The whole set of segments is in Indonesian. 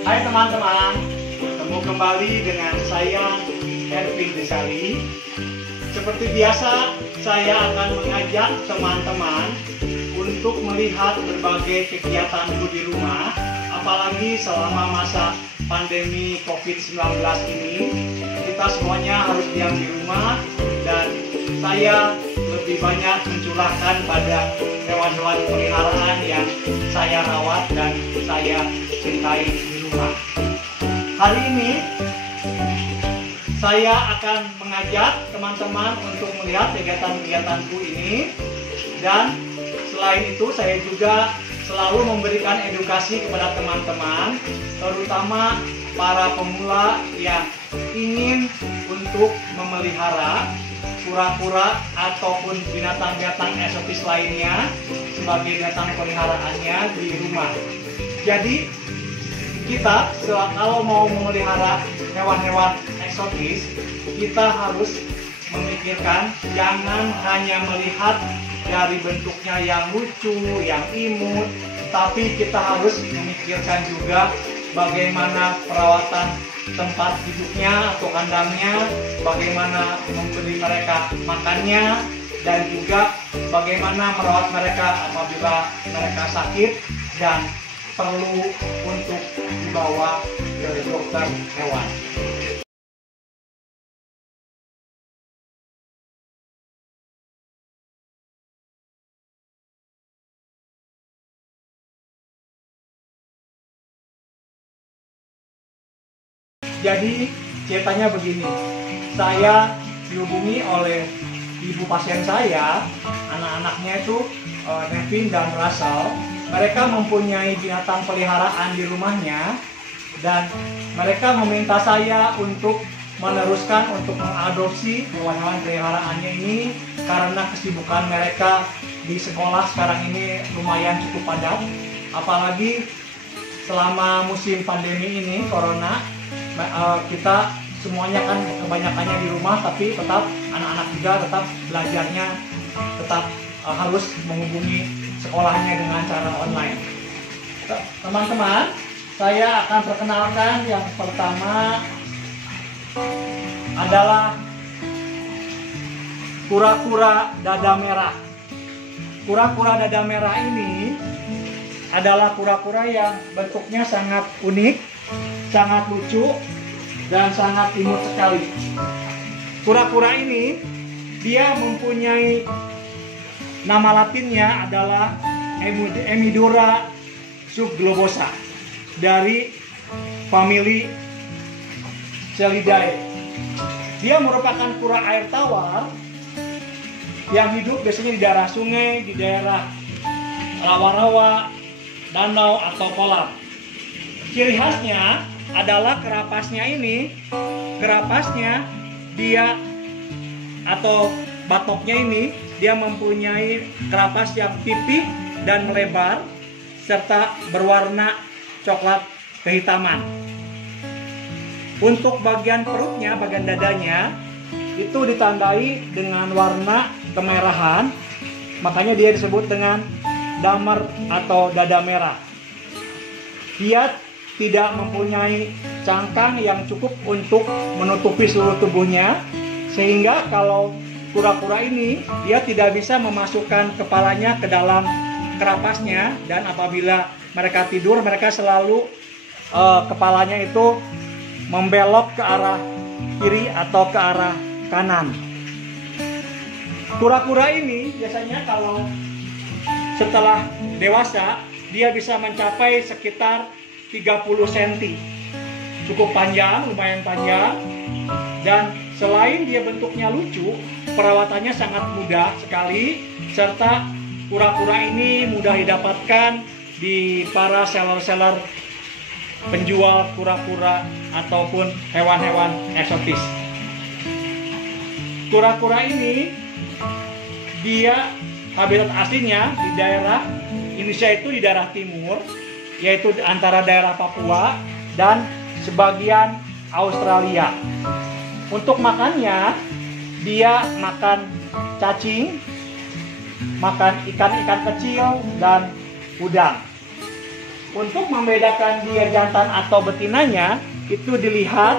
Hai teman-teman, bertemu kembali dengan saya Ervin Desali. Seperti biasa, saya akan mengajak teman-teman untuk melihat berbagai kegiatanku di rumah, apalagi selama masa pandemi COVID-19 ini. Kita semuanya harus diam di rumah dan saya lebih banyak mencurahkan pada hewan-hewan peliharaan yang saya rawat dan saya cintai di rumah. Hari ini saya akan mengajak teman-teman untuk melihat kegiatan-kegiatanku ini, dan selain itu saya juga selalu memberikan edukasi kepada teman-teman, terutama para pemula yang ingin untuk memelihara kura-kura ataupun binatang-binatang eksotis lainnya sebagai binatang peliharaannya di rumah. Jadi kita kalau mau memelihara hewan-hewan eksotis, kita harus memikirkan, jangan hanya melihat dari bentuknya yang lucu, yang imut, tapi kita harus memikirkan juga bagaimana perawatan tempat hidupnya atau kandangnya, bagaimana memberi mereka makannya, dan juga bagaimana merawat mereka apabila mereka sakit dan perlu untuk dibawa ke dokter hewan. Jadi ceritanya begini, saya dihubungi oleh ibu pasien saya, anak-anaknya itu Nevin dan Russell. Mereka mempunyai binatang peliharaan di rumahnya dan mereka meminta saya untuk meneruskan untuk mengadopsi hewan-hewan peliharaannya ini karena kesibukan mereka di sekolah sekarang ini lumayan cukup padat, apalagi selama musim pandemi ini, corona. Kita semuanya kan kebanyakannya di rumah, tapi tetap anak-anak juga tetap belajarnya tetap harus menghubungi sekolahnya dengan cara online. Teman-teman, saya akan perkenalkan yang pertama adalah kura-kura dada merah. Kura-kura dada merah ini adalah kura-kura yang bentuknya sangat unik, sangat lucu, dan sangat imut sekali. Kura-kura ini dia mempunyai nama latinnya adalah Hemidura subglobosa dari famili Celidae. Dia merupakan kura air tawar yang hidup biasanya di daerah sungai, di daerah rawa-rawa, danau atau kolam. Ciri khasnya adalah kerapasnya ini, kerapasnya dia atau batoknya ini, dia mempunyai kerapas yang pipih dan melebar serta berwarna coklat kehitaman. Untuk bagian perutnya, bagian dadanya itu ditandai dengan warna kemerahan, makanya dia disebut dengan damer atau dada merah. Dia tidak mempunyai cangkang yang cukup untuk menutupi seluruh tubuhnya, sehingga kalau kura-kura ini dia tidak bisa memasukkan kepalanya ke dalam kerapasnya, dan apabila mereka tidur, mereka selalu kepalanya itu membelok ke arah kiri atau ke arah kanan. Kura-kura ini biasanya kalau setelah dewasa dia bisa mencapai sekitar 30 cm, cukup panjang, lumayan panjang. Dan selain dia bentuknya lucu, perawatannya sangat mudah sekali, serta kura-kura ini mudah didapatkan di para seller-seller penjual kura-kura ataupun hewan-hewan eksotis. Kura-kura ini dia habitat aslinya di daerah Indonesia, itu di daerah timur, yaitu antara daerah Papua dan sebagian Australia. Untuk makannya, dia makan cacing, makan ikan-ikan kecil, dan udang. untuk membedakan dia jantan atau betinanya itu dilihat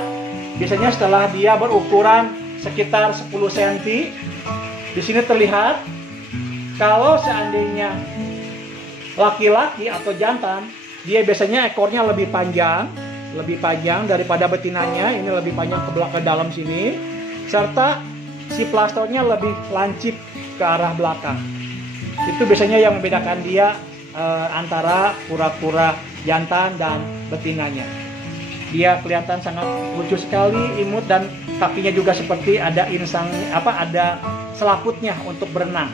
biasanya setelah dia berukuran sekitar 10 cm. Di sini terlihat kalau seandainya laki-laki atau jantan, dia biasanya ekornya lebih panjang daripada betinanya. Ini lebih panjang ke belakang dalam sini, serta si plastornya lebih lancip ke arah belakang. Itu biasanya yang membedakan dia antara kura-kura jantan dan betinanya. Dia kelihatan sangat lucu sekali, imut, dan kakinya juga seperti ada ada selaputnya untuk berenang.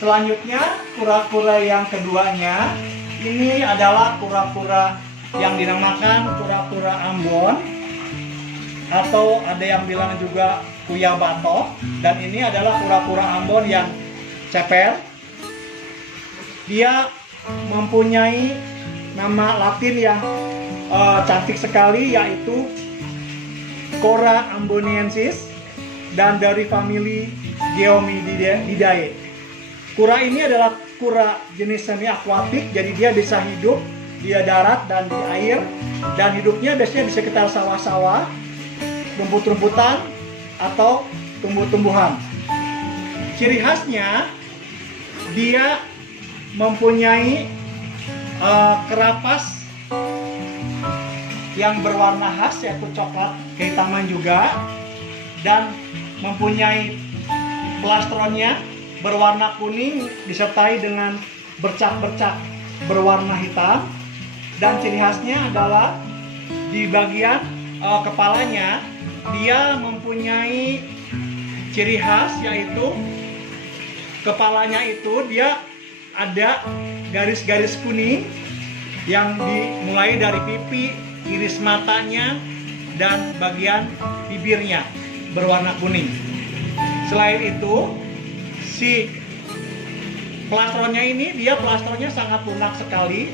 Selanjutnya kura-kura yang keduanya, ini adalah kura-kura yang dinamakan kura-kura Ambon, atau ada yang bilang juga kuya batok. Dan ini adalah kura-kura Ambon yang ceper. Dia mempunyai nama Latin yang cantik sekali, yaitu Cora amboniensis, dan dari famili Geomididae. Kura ini adalah kura jenis semi akuatik, jadi dia bisa hidup di darat dan di air, dan hidupnya biasanya di sekitar sawah-sawah, rumput-rumputan, atau tumbuh-tumbuhan. Ciri khasnya dia mempunyai kerapas yang berwarna khas, yaitu coklat kehitaman juga, dan mempunyai plastronnya berwarna kuning disertai dengan bercak-bercak berwarna hitam. Dan ciri khasnya adalah di bagian kepalanya dia mempunyai ciri khas, yaitu kepalanya itu dia ada garis-garis kuning yang dimulai dari pipi, iris matanya, dan bagian bibirnya berwarna kuning. Selain itu, si plastronnya ini, dia plastronnya sangat lunak sekali,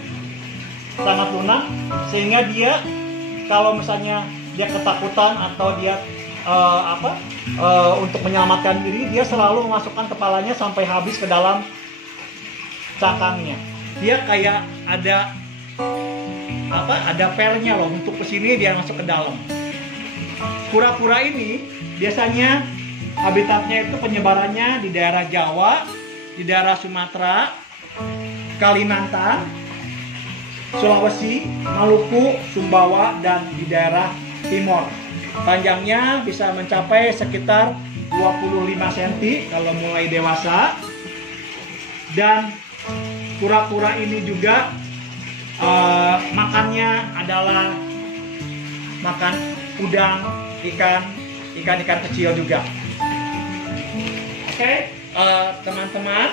sangat lunak, sehingga dia kalau misalnya dia ketakutan atau dia untuk menyelamatkan diri, dia selalu memasukkan kepalanya sampai habis ke dalam cakangnya. Dia kayak ada pernya loh, untuk kesini dia masuk ke dalam. Kura-kura ini biasanya habitatnya itu penyebarannya di daerah Jawa, di daerah Sumatera, Kalimantan, Sulawesi, Maluku, Sumbawa, dan di daerah Timor. Panjangnya bisa mencapai sekitar 25 cm kalau mulai dewasa. Dan kura-kura ini juga makannya adalah makan udang, ikan kecil juga. Oke, teman-teman,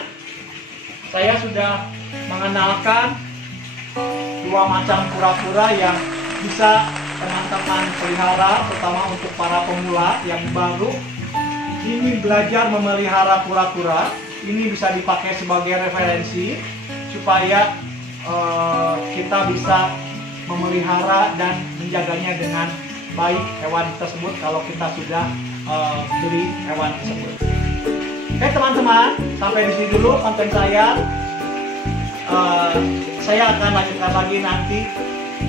saya sudah mengenalkan dua macam kura-kura yang bisa teman-teman pelihara, terutama untuk para pemula yang baru ingin belajar memelihara kura-kura. Ini bisa dipakai sebagai referensi supaya kita bisa memelihara dan menjaganya dengan baik hewan tersebut kalau kita sudah beli hewan tersebut. Oke teman-teman, sampai di sini dulu konten saya. Saya akan lanjutkan lagi nanti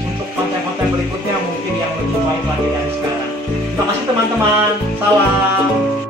untuk konten-konten berikutnya, mungkin yang lebih baik lagi dari sekarang. Terima kasih teman-teman. Salam.